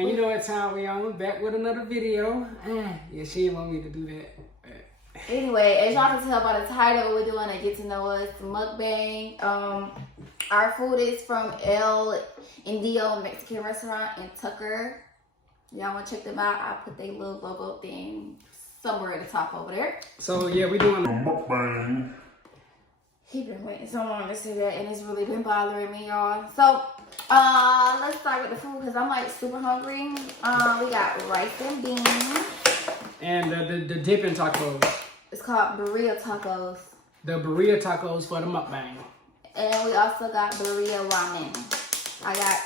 And you know what time we on? We're back with another video. Yeah, she didn't want me to do that. Anyway, as y'all can tell by the title, we're doing a get to know us mukbang. Our food is from YALL Indio Mexican restaurant in Tucker. Y'all want to check them out? I put their little logo thing somewhere at the top over there. So yeah, we doing a mukbang. He been waiting so long to say that, and it's really been bothering me, y'all. So let's start with the food because I'm like super hungry. We got rice and beans. And the dipping tacos. It's called Birria tacos. The Birria tacos for the mukbang. And we also got Birria ramen. I got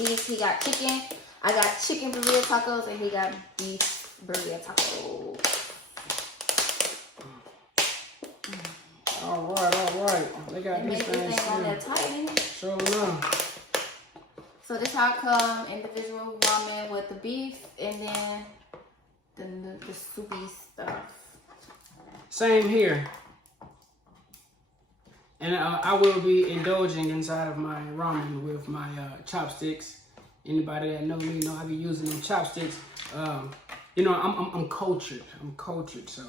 beef, he got chicken. I got chicken Birria tacos, and he got beef Birria tacos. All right. They got these things on there tight. Sure enough. So this how it come, individual ramen with the beef, and then the soupy stuff. Same here. And I will be indulging inside of my ramen with my chopsticks. Anybody that knows me know I be using them chopsticks. You know, I'm cultured. So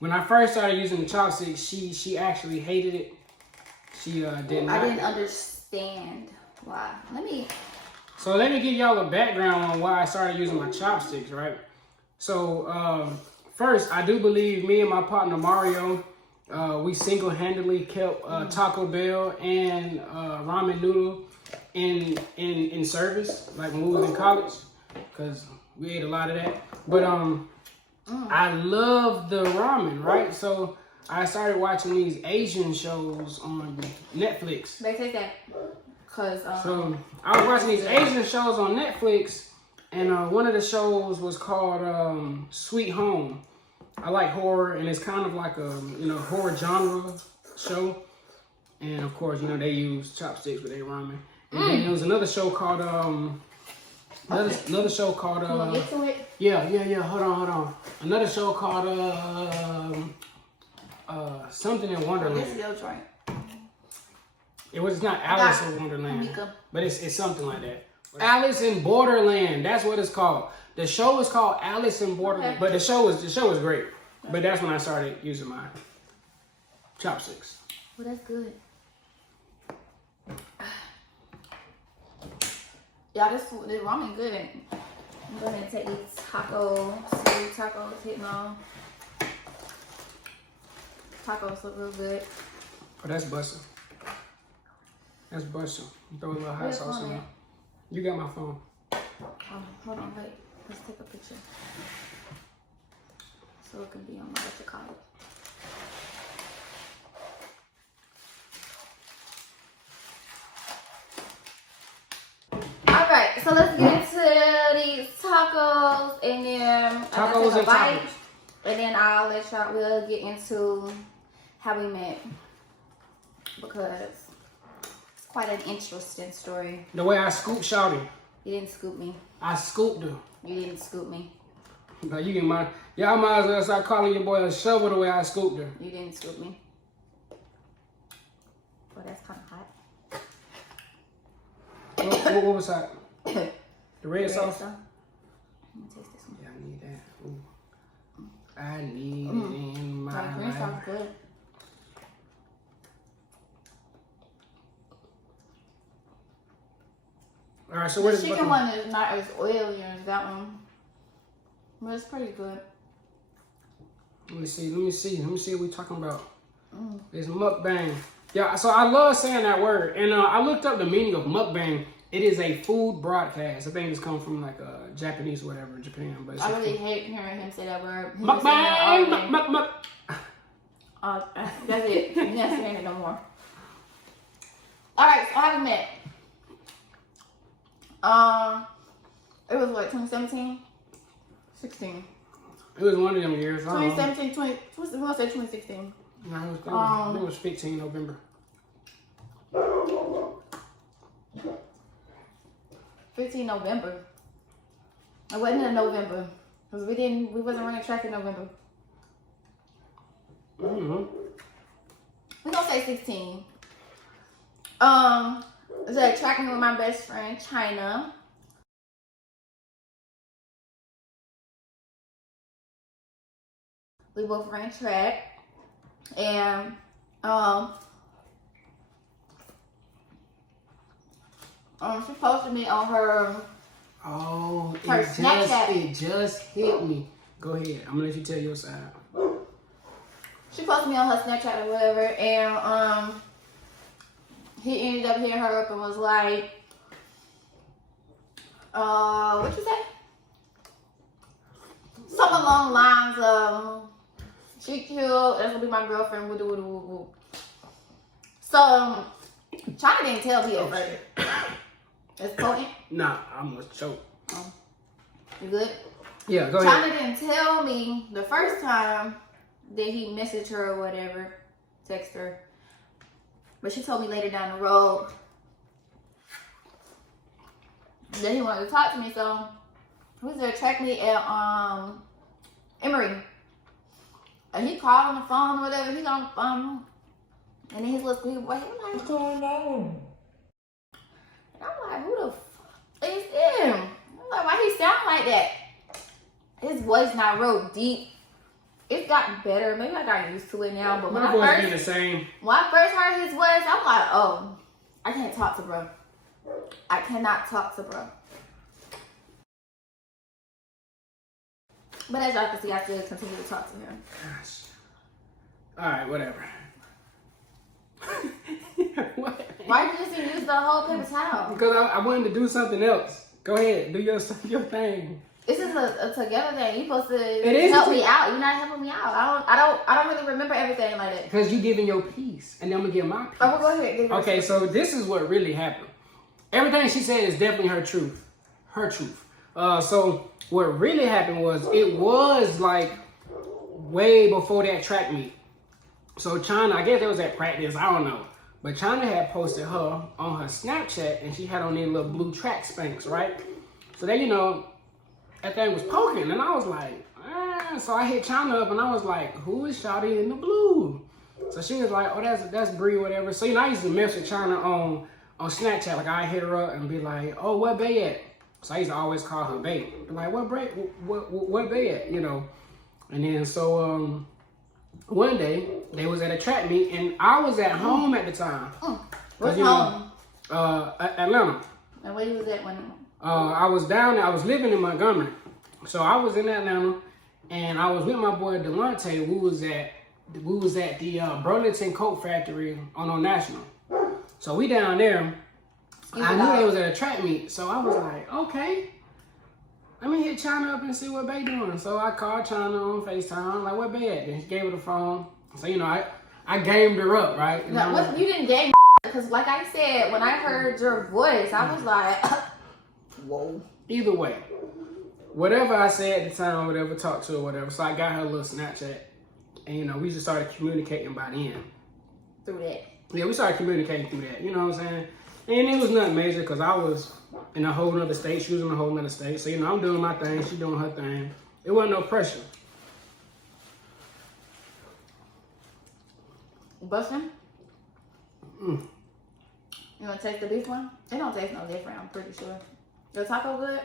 when I first started using the chopsticks, she actually hated it. She did not. I didn't understand why. So let me give y'all a background on why I started using my chopsticks, right? So first, I do believe me and my partner Mario, we single-handedly kept Taco Bell and ramen noodle in service, like when we was in college, because we ate a lot of that. But I love the ramen, right? So I started watching these Asian shows on Netflix. They take that. So I was watching these Asian shows on Netflix, and one of the shows was called Sweet Home. I like horror, and it's kind of like a horror genre show. And of course, they use chopsticks with their ramen. And then there was another show called another show called you wanna get to it? Yeah. Hold on. Another show called something in Wonderland. This is your joint. It was not Alice in Wonderland, but it's something like that. Alice in Borderland. That's what it's called. The show is called Alice in Borderland, but the show is great. But that's when I started using my chopsticks. Well, that's good. Y'all, this ramen good. I'm going to take these tacos, hitting on. Tacos look real good. Oh, that's busting. That's busting. Throw a little hot sauce in there. You got my phone. Hold on, wait. Let's take a picture. So it can be on my what you call it. Alright, so let's get into these tacos and then tacos and bite. tacos. And then we'll get into how we met. Because it's quite an interesting story. The way I scooped Shawty. You didn't scoop me. I scooped her. You didn't scoop me. But y'all might as well start calling your boy a shovel the way I scooped her. You didn't scoop me. Well, that's kind of What hot. was that? The red sauce? Let me taste this one. Yeah, I need that. Ooh. I need it in my green life. sauce good. All right, so what is the chicken one is not as oily as that one, but it's pretty good. Let me see what we're talking about. It's mukbang. Yeah, so I love saying that word. And I looked up the meaning of mukbang. It is a food broadcast. I think it's come from like Japanese or whatever in Japan. But I really hate hearing him say that word. Mukbang! Muk. That's it. You're not saying it no more. Alright, so how we met? It was what, 2017? 16. It was one of them years. 2017, we'll say 2016. No, it was 15 November. 15 November. It wasn't in November. Because we wasn't running track in November. We're gonna say 16. So tracking with my best friend, China. We both ran track. And she posted me on her Snapchat. It just hit me. Go ahead. I'm gonna let you tell your side. She posted me on her Snapchat or whatever, and he ended up hitting her up and was like, what you say? Something along the lines of, she cute, that's gonna be my girlfriend, woo woo woo woo. So, China didn't tell me at first. It's potent? Nah, I'm gonna choke. Oh. You good? Yeah, go ahead. China didn't tell me the first time that he messaged her or whatever, text her. But she told me later down the road that he wanted to talk to me. So he was there to track me at Emory. And he called on the phone or whatever. He's on the phone. And then his little squeaky boy, he was like, what's going on? And I'm like, who the fuck is him? I'm like, why he sound like that? His voice not real deep. It got better. Maybe I got used to it now. But when I first heard his voice, I'm like, oh, I can't talk to bro. I cannot talk to bro. But as y'all can see, I still continue to talk to him. Gosh. All right, whatever. What? Why did you use the whole paper towel? Because I wanted to do something else. Go ahead, do your thing. This is a together thing. You supposed to it help me out. You're not helping me out. I don't really remember everything like that. Because you giving your piece, and then I'm gonna give my piece. Oh, well, go ahead. Okay, so this is what really happened. Everything she said is definitely her truth. Her truth. So what really happened was, it was like way before that track meet. So China, I guess it was at practice, I don't know. But China had posted her on her Snapchat, and she had on these little blue track spanks, right? So then, you know, that thing was poking, and I was like, so I hit China up, and I was like, who is shawty in the blue? So she was like, oh, that's Bree, whatever. So, you know, I used to mess with China on Snapchat. Like, I hit her up and be like, oh, where Bay at? So I used to always call her Bay. Be like, where Bay at? You know. And then so one day they was at a track meet, and I was at home at the time. What's home? Atlanta. And where you was at when? I was down there. I was living in Montgomery, so I was in Atlanta, and I was with my boy Delonte. We was at the Burlington Coat Factory on National. So we down there. I knew they was at a track meet, so I was like, okay, let me hit China up and see what Bay doing. So I called China on FaceTime, like, where Bay at? Then she gave her the phone. So, you know, I gamed her up, right? And no, you didn't game because, like I said, when I heard your voice, I was like, whoa. Either way, whatever I said at the time, whatever, talked to her, whatever. So I got her a little Snapchat, and, you know, we just started communicating by then. Through that. Yeah, we started communicating through that, you know what I'm saying? And it was nothing major because I was in a whole other state. She was in a whole other state. So, you know, I'm doing my thing. She doing her thing. It wasn't no pressure. Bustin'? You want to taste the beef one? It don't taste no different, I'm pretty sure. Your taco good?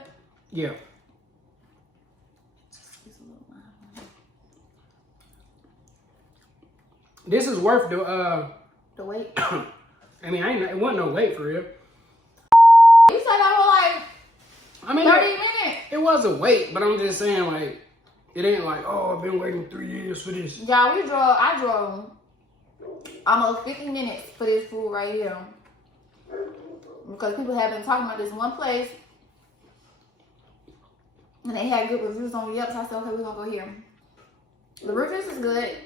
Yeah. This is worth the wait. I mean, it wasn't no wait for real. You said that for like 30 minutes. It was a wait, but I'm just saying, like, it ain't like, oh, I've been waiting 3 years for this. Yeah, I drove almost 50 minutes for this food right here. Because people have been talking about this one place. And they had good reviews on Yelp, so I said, okay, we're going to go here. The reviews is good.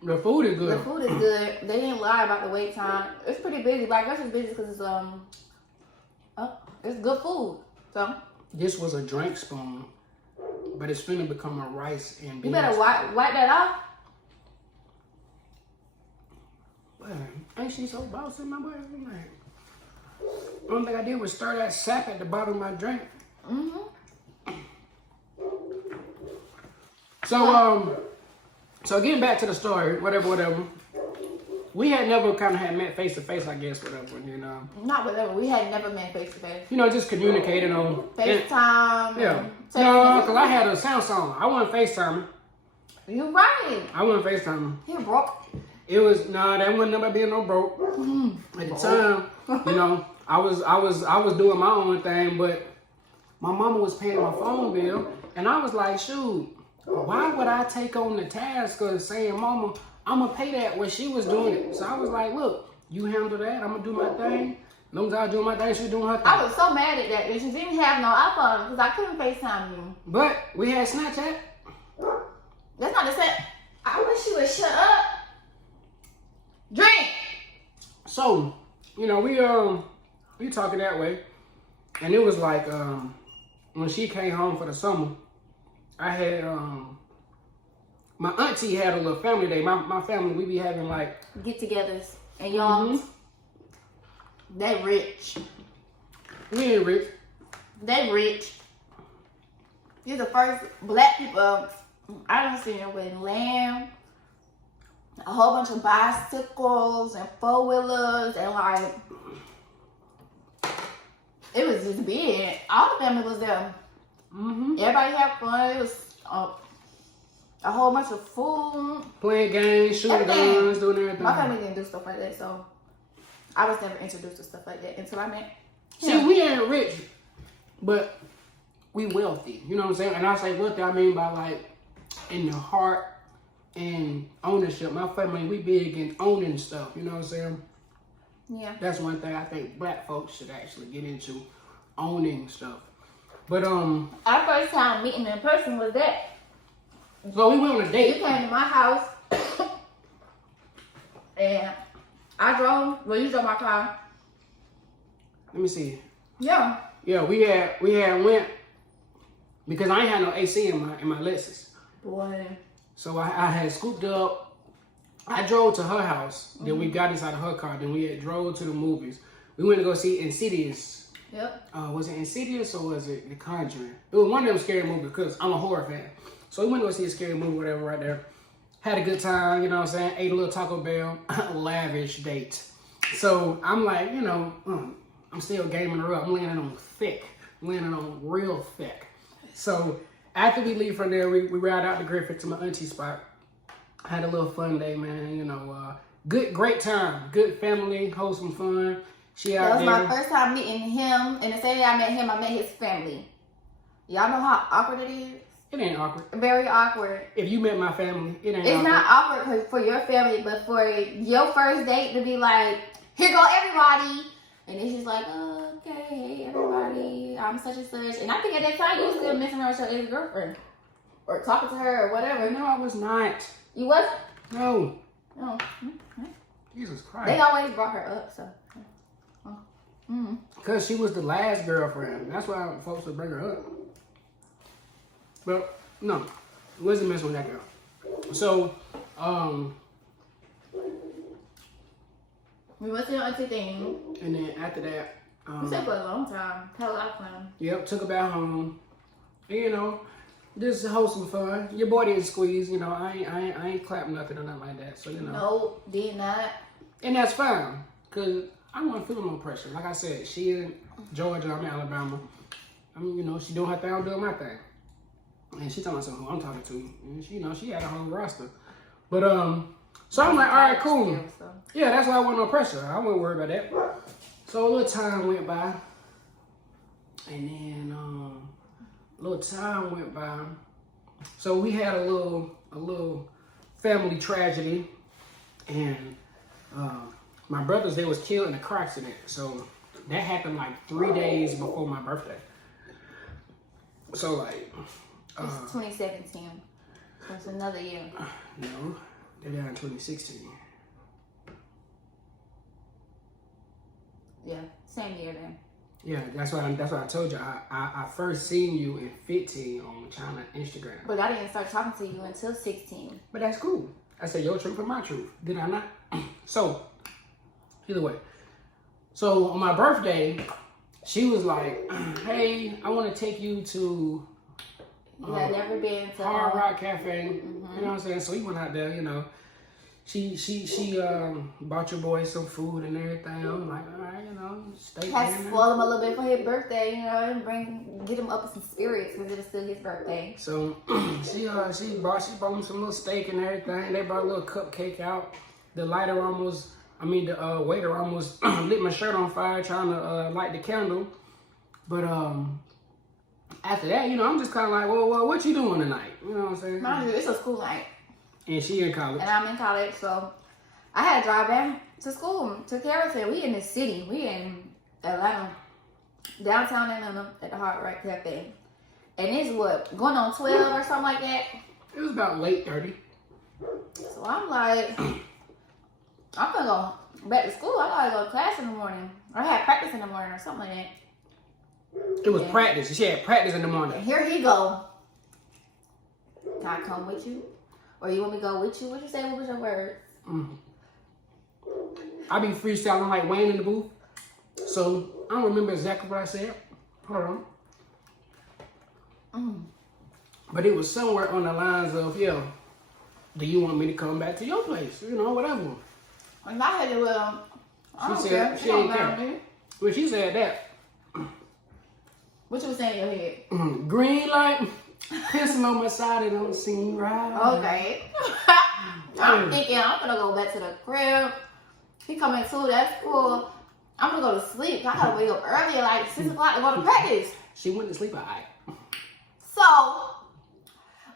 The food is good. The food is good. They didn't lie about the wait time. It's pretty busy, but I guess it's busy because it's good food. So this was a drink spoon, but it's finna become a rice and beans. You better wipe that off. Well, ain't she so bossy, my boy? Only thing I did was stir that sap at the bottom of my drink. So getting back to the story, whatever. We had never kind of had met face to face, I guess, whatever. You know. Not whatever. We had never met face to face. You know, just communicating on FaceTime. Yeah. No, because I had a Samsung. I wasn't FaceTiming. You right. I wasn't FaceTiming. He broke. It was that wasn't nobody being no broke. At the time, you know, I was doing my own thing, but my mama was paying my phone bill, and I was like, shoot, why would I take on the task of saying, Mama, I'm gonna pay that when she was doing it? So I was like, look, you handle that, I'm gonna do my thing. No one's out doing my thing, she's doing her thing. I was so mad at that bitch. She didn't have no iPhone because I couldn't FaceTime you. But we had Snapchat. That's not the same. I wish you would shut up. Drink. So, you know, we talking that way, and it was like when she came home for the summer, I had my auntie had a little family day. My family, we be having like get-togethers, and y'all, they rich. We ain't rich. They rich. You're the first black people I done seen with land, a whole bunch of bicycles and four-wheelers, and like, it was just big. All the family was there. Everybody had fun. It was a whole bunch of food. Playing games, shooting guns, doing everything. My family didn't do stuff like that, so I was never introduced to stuff like that until I met him. See, we ain't rich, but we wealthy. You know what I'm saying? And I say wealthy, I mean by like in the heart and ownership. My family, we big in owning stuff. You know what I'm saying? Yeah. That's one thing I think black folks should actually get into, owning stuff. But our first time meeting in person was that. So we went on a date. You came to my house, and I drove. Well, you drove my car. Let me see. Yeah. Yeah, we had went because I ain't had no AC in my Lexus. Boy. So I had scooped up. I drove to her house. Then we got inside of her car. Then we had drove to the movies. We went to go see Insidious. Yep. Was it Insidious or was it The Conjuring? It was one of them scary movies because I'm a horror fan. So we went to go see a scary movie, whatever, right there. Had a good time, you know what I'm saying? Ate a little Taco Bell. Lavish date. So I'm like, you know, I'm still gaming her up. I'm landing on thick. I'm landing on real thick. So after we leave from there, we ride out to Griffith to my auntie's spot. Had a little fun day, man. You know, great time. Good family, wholesome fun. She out That was there. my first time meeting him. And the same day I met him, I met his family. Y'all know how awkward it is? It ain't awkward. Very awkward. If you met my family, it ain't It's awkward. not awkward for your family, but for your first date to be like, here go everybody. And it's just like, oh, okay, hey everybody, I'm such and such. And I think at that time you were still messing around with your ex-girlfriend. Or talking to her or whatever. No, I was not. You wasn't? No. No. Jesus Christ. They always brought her up, so. Because she was the last girlfriend. That's why folks would bring her up. But, no. Wasn't messing with that girl. So, we went to the auntie thing. and then after that, We stayed for a long time. Had a lot of fun. yep, took her back home. And, you know, just wholesome fun. Your boy didn't squeeze, you know. I ain't clap nothing or nothing like that. So, you know. No, did not. And that's fine. Because I wasn't feeling no pressure. Like I said, she in Georgia, I'm in Alabama. I mean, you know, she doing her thing, I'm doing my thing. And she talking about who I'm talking to. And she, you know, she had a whole roster. But, so I'm like, all right, cool. Yeah, that's why I wasn't no pressure. I wasn't worried about that. So a little time went by. And then, a little time went by. So we had a little family tragedy. And, my brothers, they was killed in a car accident. So that happened like 3 days before my birthday. So like, It's 2017. So it's another year. no, they died in 2016. Yeah, same year then. Yeah, that's why I told you. I first seen you in 15 on China Instagram. But I didn't start talking to you until 16. But that's cool. I said your truth and my truth. Did I not? So, either way. So on my birthday, she was like, hey, I want to take you to You had never been to Hard Rock Cafe. You know what I'm saying? So we went out there, you know. she bought your boy some food and everything. I'm like, all right, steak. Had to spoil him a little bit for his birthday, and get him up with some spirits because it was still his birthday. So she bought him some little steak and everything. They brought a little cupcake out. The waiter almost lit my shirt on fire trying to light the candle. But after that, I'm just kind of like, well, what you doing tonight? You know what I'm saying? Mind you, it's a school night. And she in college. And I'm in college, so I had to drive back to school, to Carrollton. We in the city. We in Atlanta. Downtown Atlanta at the Hard Rock Cafe. And it's going on 12 or something like that? It was about late 30. So I'm like, I'm gonna go back to school. I gotta go to class in the morning. Or I had practice in the morning or something like that. It was practice. She had practice in the morning. And here he go. Can I come with you? Or you want me to go with you? What you say? What was your word? I be freestyling like Wayne in the booth. So I don't remember exactly what I said. Hold on. But it was somewhere on the lines of, do you want me to come back to your place? Whatever. And I had to, I don't care. She ain't care. Well, she said that. What you was saying in your head? Green light, pissing on my side and don't seem right. Okay. I'm thinking I'm gonna go back to the crib. He coming too, that's cool. I'm gonna go to sleep. I gotta wake up early, like 6 o'clock to go to practice. She went to sleep at night. So,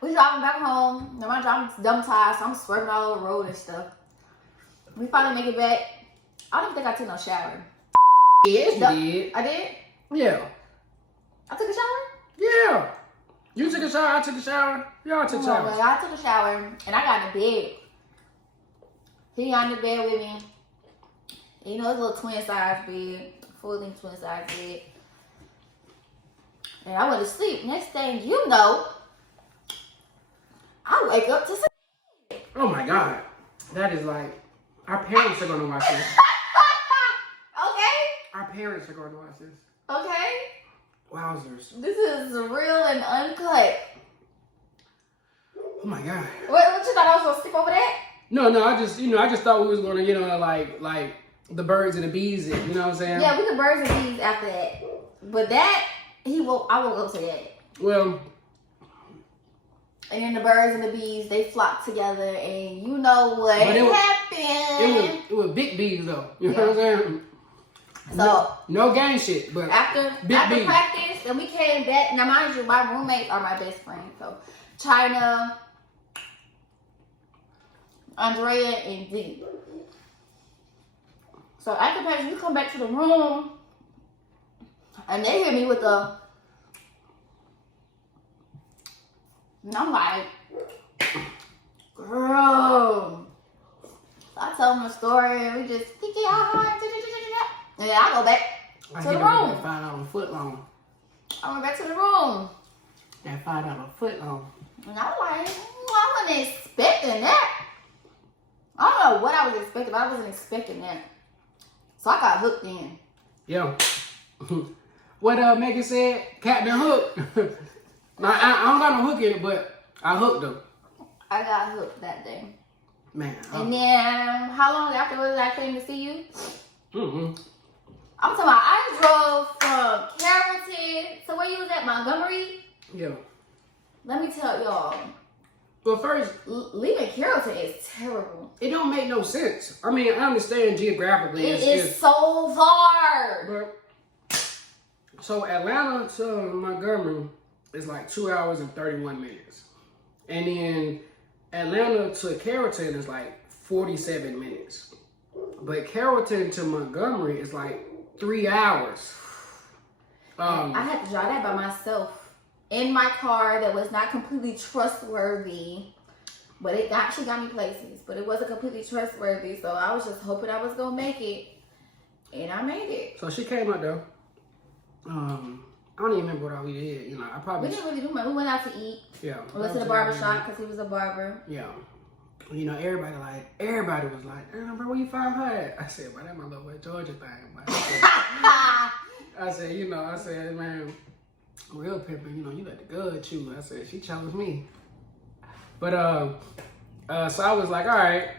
we driving back home. Now my driving's dumb tired, so I'm swerving all over the road and stuff. We finally make it back. I don't think I took no shower. Yes, you did. I did? Yeah. I took a shower? Yeah. You took a shower, I took a shower. Y'all took showers. I took a shower and I got in the bed. He got in the bed with me. It's a little twin size bed, fully twin size bed. And I went to sleep. Next thing you know, I wake up to sleep. Oh my God. That is like, our parents are gonna watch this. Okay? Our parents are gonna watch this. Okay? Wowzers. This is real and uncut. Oh my God. What you thought I was gonna skip over that? No, I just thought we was gonna, like the birds and the bees, you know what I'm saying? Yeah, we could birds and bees after that. But that, I woke up to that. Well. And then the birds and the bees, they flocked together, and you know what happened. It was big bees though. You know what I'm saying? So no gang shit, but after practice, and we came back. Now, mind you, my roommates are my best friends. So China, Andrea, and D. So after practice, we come back to the room, and they hit me with the. And I'm like, girl. So I told them a story, and we just kiki and then I go back to the room. That $5 foot long. I went back to the room. That $5 foot long. And I was like, I wasn't expecting that. I don't know what I was expecting, but I wasn't expecting that. So I got hooked in. Yo. What Megan said, Captain Hook. Now, I don't got no hook in it, but I hooked them. I got hooked that day. Man. And then, how long afterwards I came to see you? Mm-hmm. I'm talking about, I drove from Carrollton to where you was at, Montgomery. Yeah. Let me tell y'all. But first, leaving Carrollton is terrible. It don't make no sense. I mean, I understand geographically. It is so far. But, so Atlanta to Montgomery is like 2 hours and 31 minutes. And then Atlanta to Carrollton is like 47 minutes. But Carrollton to Montgomery is like 3 hours. I had to drive that by myself in my car that was not completely trustworthy. But it actually got me places. But it wasn't completely trustworthy. So I was just hoping I was going to make it. And I made it. So she came out though. I don't even remember what all we did. We didn't really do much. We went out to eat. Yeah. We went to the barber shop because he was a barber. Yeah. Everybody was like, bro, where you find her at? I said, bro, that my little Georgia thing. I said, man, real pimping, you let the good chew. I said, she chose me. But, so I was like, all right,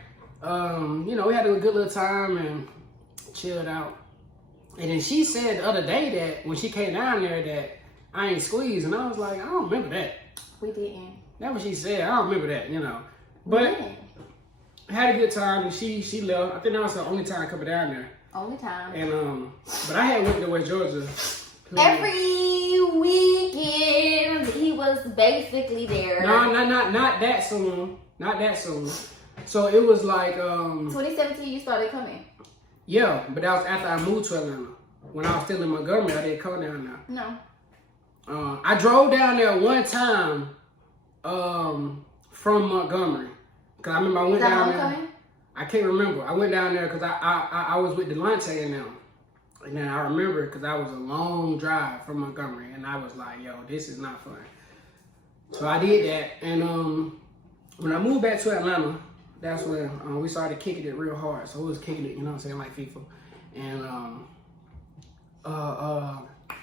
you know, we had a good little time and chilled out. And then she said the other day that when she came down there that I ain't squeezed, and I was like, I don't remember that. We didn't. That's what she said. I don't remember that, you know. But had a good time, and she left. I think that was the only time coming down there. Only time. And but I had went to West Georgia. Every weekend he was basically there. No, not that soon. Not that soon. So it was like 2017 you started coming. Yeah, but that was after I moved to Atlanta. When I was still in Montgomery, I didn't come down there. No. I drove down there one time from Montgomery. Cause I remember I went down there. Homecoming? I can't remember. I went down there because I was with Delonte and them. And then I remember because I was a long drive from Montgomery. And I was like, yo, this is not fun. So I did that. And when I moved back to Atlanta, that's when we started kicking it real hard. So we was kicking it, you know what I'm saying, like FIFA. And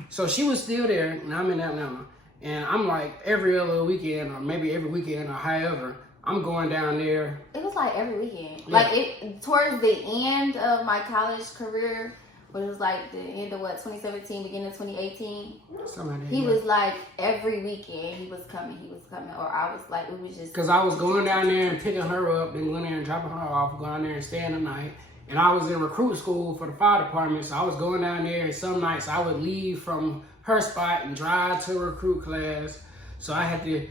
so she was still there, and I'm in Atlanta. And I'm like every other weekend, or maybe every weekend, or however, I'm going down there. It was like every weekend. Yeah. Like it towards the end of my college career, but it was like the end of 2017, beginning of 2018. Something like that, He yeah. was like every weekend he was coming, or I was like, it was just. Because I was going down there and picking her up, then going there and dropping her off, going there and staying the night. And I was in recruit school for the fire department, so I was going down there, and some nights I would leave from her spot and drive to recruit class. So I had to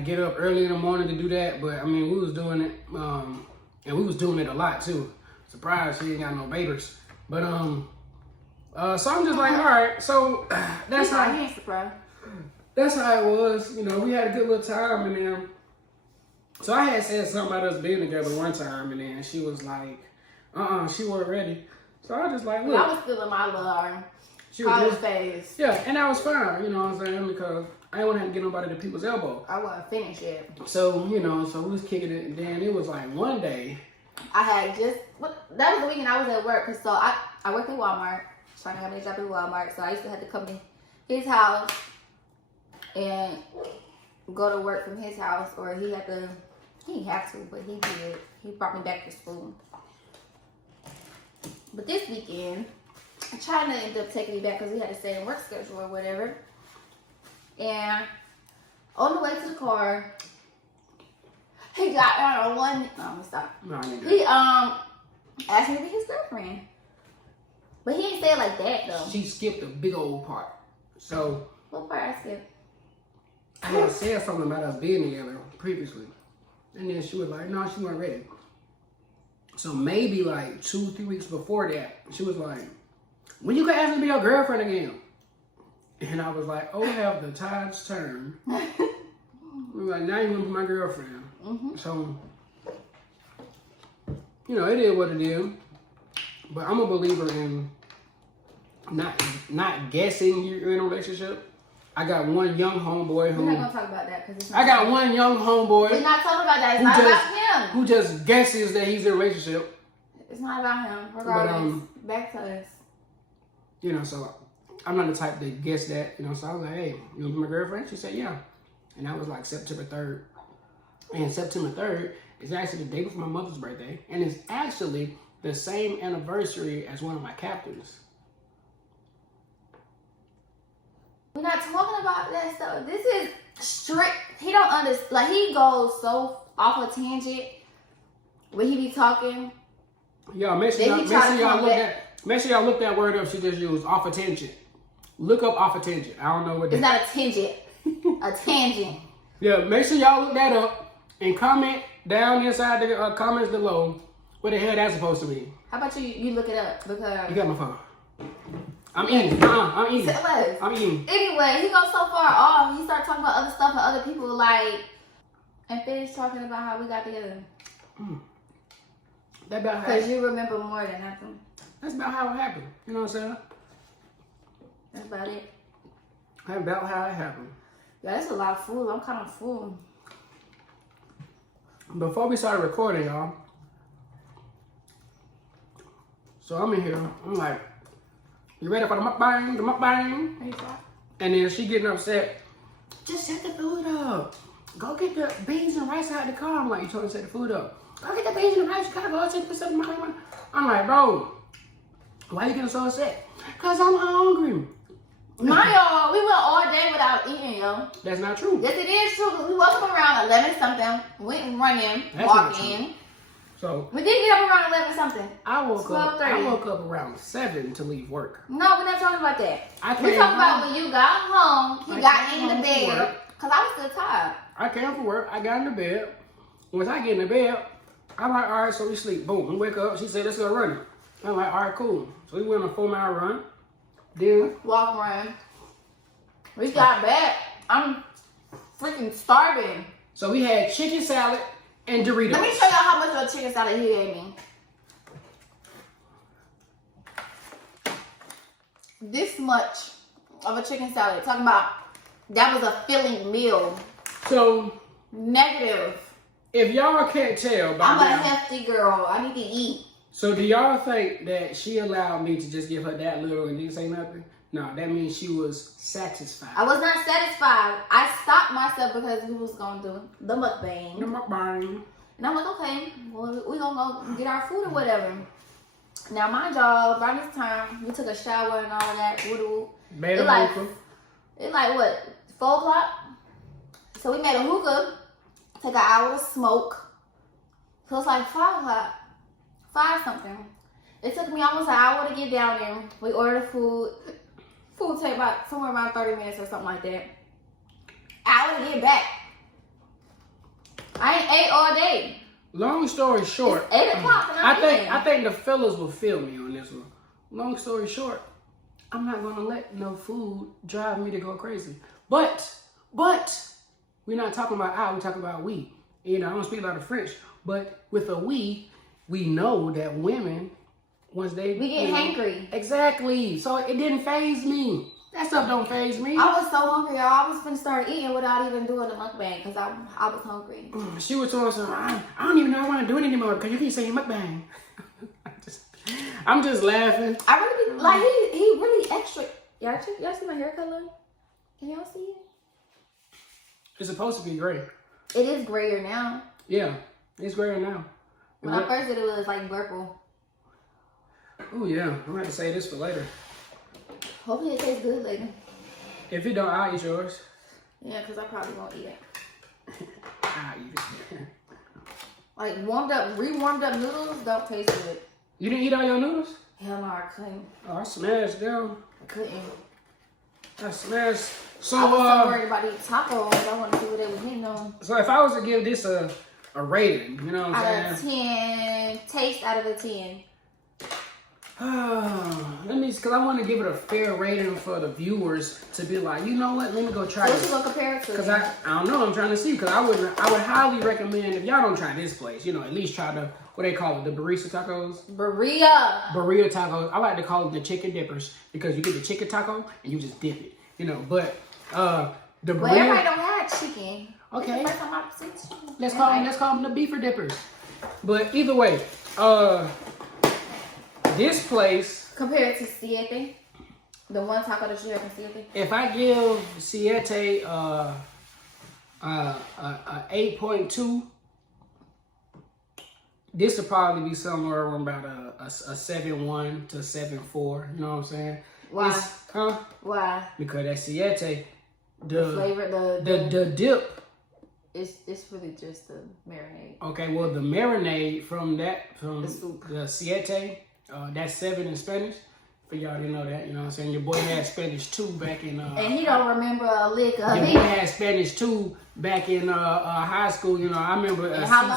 get up early in the morning to do that. But I mean, we was doing it, and we was doing it a lot too. Surprised she ain't got no babies. But so I'm just like, all right. So that's how it was. You know, we had a good little time, and then so I had said something about us being together one time, and then she was like, she wasn't ready. So I was just like, look, I was still in my little college phase. Yeah, and that was fine, you know what I'm saying, because I didn't want to have to get nobody to people's elbow. I wasn't finished yet. So, you know, so we was kicking it, and then it was like one day. I had that was the weekend I was at work, cause so I worked at Walmart, trying to have a job at Walmart, so I used to have to come to his house and go to work from his house, or he didn't have to, but he did. He brought me back to school. But this weekend, China ended up taking me back because we had the same work schedule or whatever. And on the way to the car, he got on one. No, let me stop. No, He asked me to be his girlfriend, but he didn't say it like that though. She skipped a big old part. So What part I skipped? I had said something about us being together previously, and then she was like, no, she wasn't ready. So maybe like 2-3 weeks before that, she was like, when you gonna ask me to be your girlfriend again? And I was like, oh, have the tides turned. We were like, now you want to be my girlfriend. Mm-hmm. So, you know, it is what it is. But I'm a believer in not guessing you're in a relationship. I got one young homeboy who. We're not gonna talk about that because I got one young homeboy. We're not talking about that. It's not about him. Who just guesses that he's in a relationship. It's not about him. Regardless, back to us. You know, so I'm not the type to guess that. You know, so I was like, hey, you want to be my girlfriend? She said, yeah. And that was like September 3rd. And September 3rd is actually the day before my mother's birthday. And it's actually the same anniversary as one of my captains. We're not talking about that stuff. This is strict. He don't understand. Like, he goes so off a tangent when he be talking. Y'all, make sure y'all look that word up she just used, off a tangent. Look up off a tangent. I don't know what that is. It's not a tangent. A tangent. Yeah, make sure y'all look that up and comment down inside the comments below what the hell that's supposed to be. How about you look it up? Because You got my phone. I'm eating. I'm eating. I'm eating. Anyway, he goes so far off. He started talking about other stuff and other people, like, and finished talking about how we got together. That about how. Because you remember more than nothing. That's about how it happened. You know what I'm saying? That's about it. That's about how it happened. Yeah, that's a lot of food. I'm kind of full. Before we started recording, y'all. So I'm in here. I'm like, you ready for the mukbang? The mukbang? And then she getting upset. Just set the food up. Go get the beans and rice out of the car. I'm like, you told her to set the food up. I get the beans and the rice. You gotta go take this up in my money. I'm like, bro, why you getting so upset? Cause I'm hungry. Y'all, we went all day without eating, yo. That's not true. Yes, it is true. We woke up around 11 something, went running, walking. So we did get up around 11 something. I woke up around 7 to leave work. No, we're not talking about that. We talking about when you got home. You got in the bed. Cause I was still tired. I came from work. I got in the bed. Once I get in the bed, I'm like, all right, so we sleep. Boom. We wake up. She said, let's go running. I'm like, all right, cool. So we went on a 4-mile run. Then walk around. We got back. I'm freaking starving. So we had chicken salad and Doritos. Let me show y'all how much of a chicken salad he gave me. This much of a chicken salad. Talking about that was a filling meal. So negative. If y'all can't tell by I'm now, a hefty girl. I need to eat. So do y'all think that she allowed me to just give her that little and didn't say nothing? No, that means she was satisfied. I was not satisfied. I stopped myself because we was going to do the mukbang. The mukbang. And I'm like, okay, well, we gonna go get our food or whatever. Now, my job, around this time, we took a shower and all of that. It's like what, 4 o'clock? So we made a hookah, take an hour to smoke. So it's like 5 o'clock, 5 something. It took me almost an hour to get down there. We ordered food. Food take about somewhere around 30 minutes or something like that. Hour to get back. I ain't ate all day. Long story short, it's 8 o'clock and I think the fellas will feel me on this one. Long story short, I'm not gonna let no food drive me to go crazy. But we're not talking about I, we're talking about we. You know, I don't speak a lot of French, but with a we know that women, once we get hangry. Exactly. So it didn't faze me. That stuff don't faze me. I was so hungry, y'all. I was finna start eating without even doing the mukbang because I was hungry. She was talking something. I don't even know I want to do it anymore because you keep saying mukbang. I'm just laughing. I really like he really extra. Y'all see my hair color? Can y'all see it? It's supposed to be gray. It is grayer now. Yeah, it's grayer now. When I first did it, it was like purple. Oh yeah, I'm gonna have to say this for later. Hopefully it tastes good later. If it don't, I'll eat yours. Yeah, because I probably won't eat it. I'll eat it. Like re-warmed up noodles don't taste good. You didn't eat all your noodles? Hell no, I couldn't. Oh, I smashed them. I couldn't. I smashed. So I was so worried about these tacos. I want to see what they was hitting on. So if I was to give this a rating, you know what I'm saying? Out of 10, taste out of a 10. Let me, because I want to give it a fair rating for the viewers to be like, you know what, let me go try What this. you gonna compare it to? Because I don't know, I'm trying to see, because I would highly recommend, if y'all don't try this place, you know, at least try the, what they call it, the barista tacos? Birria tacos. I like to call them the chicken dippers, because you get the chicken taco, and you just dip it, you know, but, the Birria. Well, everybody don't have chicken. Okay. First time I've seen chicken. Let's call them the beefer dippers. But either way, this place. Compared to Siete, the one taco that you have in Siete. If I give Siete a 8.2, this would probably be somewhere around about a 7.1 to 7.4. You know what I'm saying? Why? Why? Because that Siete, the flavor, the dip. It's really just the marinade. Okay, well the marinade from the soup. The Siete. That's 7 in Spanish. For y'all didn't know that, you know what I'm saying? Your boy had Spanish 2 back in... and he don't remember a lick of it. Your boy had Spanish 2 back in high school, you know. I remember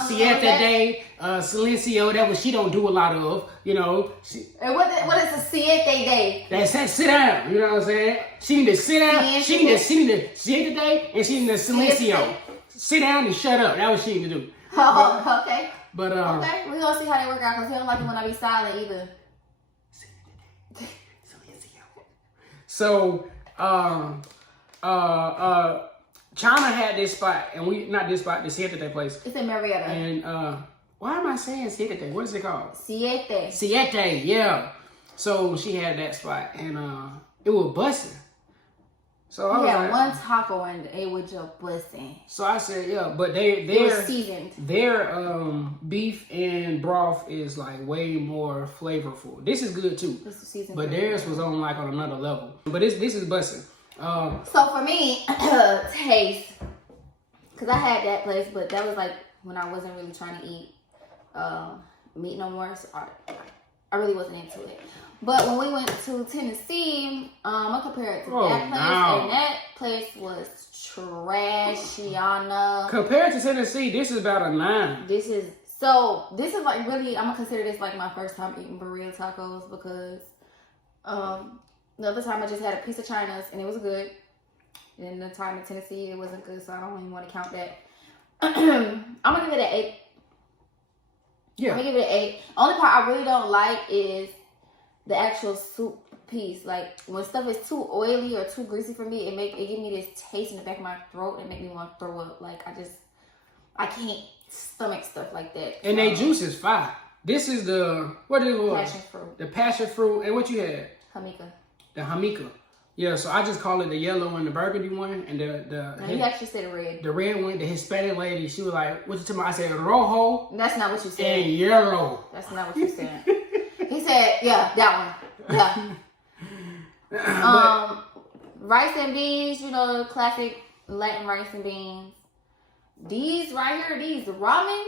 Siete Day, Silencio, that was she don't do a lot of, you know. And what is the Siete Day? That's that sit down, you know what I'm saying? She need to sit down, she need to Siete Day, and she need to Silencio. Sit down and shut up. That's what she need to do. Oh, okay. But okay, we're gonna see how they work out because he don't like it when I be silent either. So China had this spot, and the Siete place. It's in Marietta. And why am I saying Siete? What is it called? Siete, yeah. So she had that spot, and it was busting. So I was like, one taco and it was just busting. So I said, yeah, but they're seasoned. Their beef and broth is like way more flavorful. This is good too, but theirs was on another level. But this is busting. So for me, taste, because I had that place, but that was like when I wasn't really trying to eat meat no more. So I really wasn't into it. But when we went to Tennessee, I compared it to that place, and that place was trashiana. Compared to Tennessee, this is about a 9. This is like really, I'm gonna consider this like my first time eating Birria tacos, because the other time I just had a piece of China's and it was good. And the time in Tennessee, it wasn't good, so I don't even want to count that. I'm gonna give it an 8. Yeah. I'm gonna give it an 8. Only part I really don't like is the actual soup piece. Like when stuff is too oily or too greasy for me, it give me this taste in the back of my throat and make me want to throw up. Like I can't stomach stuff like that. And they juice is fire. This is the passion fruit. The passion fruit, and what you had? Hamika. The Hamika. Yeah, so I just call it the yellow and the burgundy one, and you actually said red. The red one, the Hispanic lady, she was like, "What you talking about?" I said rojo. That's not what you said. And yellow. That's not what you said. He said, yeah, that one. Yeah. Rice and beans, classic Latin rice and beans. These right here, these ramen.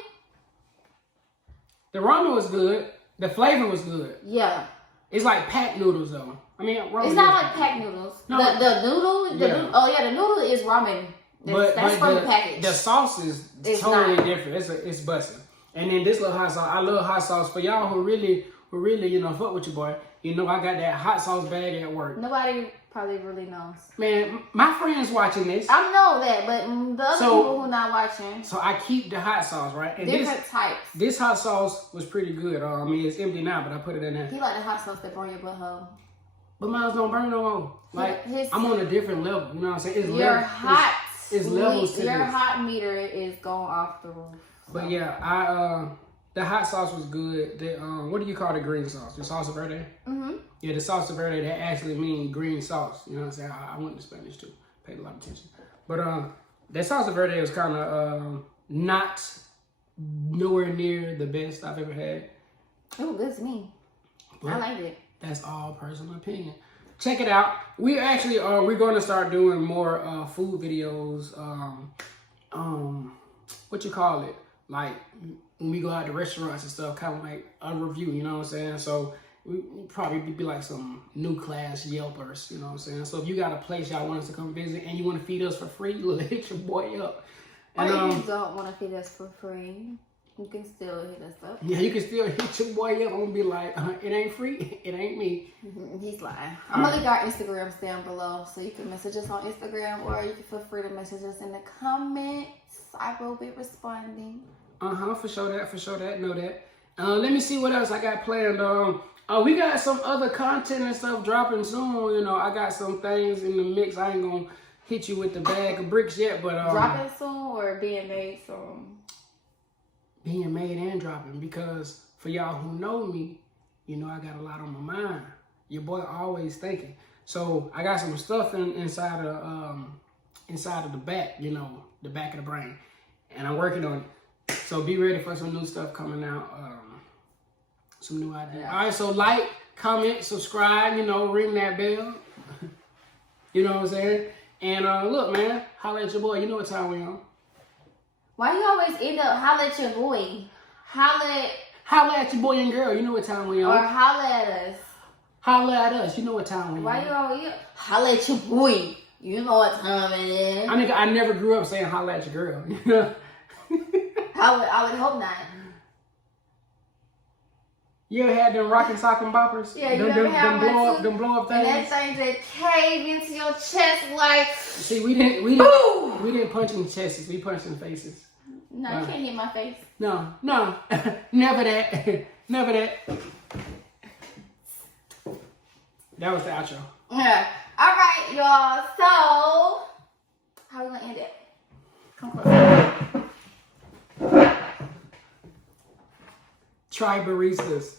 The ramen was good. The flavor was good. Yeah. It's like packed noodles though. I mean, ramen. It's not like packed noodles. No. The noodle, the noodle is ramen. That's from the package. The sauce is totally different. It's busting. And then this little hot sauce. I love hot sauce. For y'all who really, fuck with your boy, I got that hot sauce bag at work. Nobody probably really knows. Man, my friends watching this. I know that, but the other people who not watching. So I keep the hot sauce, right? And different types. This hot sauce was pretty good. I mean, it's empty now, but I put it in there. He like the hot sauce that burn your butthole. But mine don't burn no more. Like, I'm on a different level. You know what I'm saying? It's levels to your this. hot meter is going off the roof. So. But yeah, the hot sauce was good. The what do you call the green sauce? The salsa verde? Mm-hmm. Yeah, the salsa verde, that actually means green sauce. You know what I'm saying? I went to Spanish too. Paid a lot of attention. But that salsa verde was kind of not nowhere near the best I've ever had. It was good to me. But I liked it. That's all personal opinion. Check it out. We actually we're going to start doing more food videos. What you call it? Like when we go out to restaurants and stuff, kind of like a review, you know what I'm saying? So we probably be like some new class Yelpers, you know what I'm saying? So if you got a place y'all want us to come visit and you want to feed us for free, look, hit your boy up. And, or if you don't want to feed us for free, you can still hit us up. Yeah, you can still hit your boy up. I'm gonna be like, it ain't free, it ain't me. He's lying. I'm gonna leave our Instagrams down below, so you can message us on Instagram, or you can feel free to message us in the comments. I will be responding. For sure that, know that. Let me see what else I got planned. We got some other content and stuff dropping soon. I got some things in the mix. I ain't gonna hit you with the bag of bricks yet, but dropping soon or being made soon? Being made and dropping, because for y'all who know me, I got a lot on my mind. Your boy always thinking. So I got some stuff inside of the back, the back of the brain, and I'm working on it. So be ready for some new stuff coming out, some new ideas. All right, so like, comment, subscribe, ring that bell. You know what I'm saying? And look, man, holla at your boy. You know what time we on. Why you always end up holla at your boy? Holla at your boy and girl. You know what time we on. Or holla at us. Holla at us. You know what time we on. Why you always holla at your boy? You know what time it is. I never grew up saying holla at your girl. I would hope not. You ever had them rockin' sockin' boppers? Yeah, you ever had them blow up things? And that thing that cave into your chest like. See, we didn't punch in chests. We punched in faces. No, you can't hit my face. No, never that, never that. That was the outro. Yeah. All right, y'all. So, how we gonna end it? Come close. Try baristas.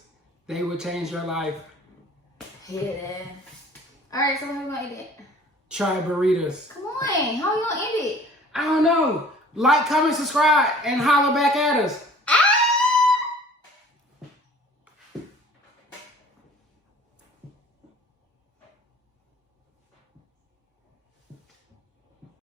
They will change your life. Yeah. All right, so how we gonna end it? try burritos. Come on, how you gonna end it? I don't know. Like, comment, subscribe, and holler back at us.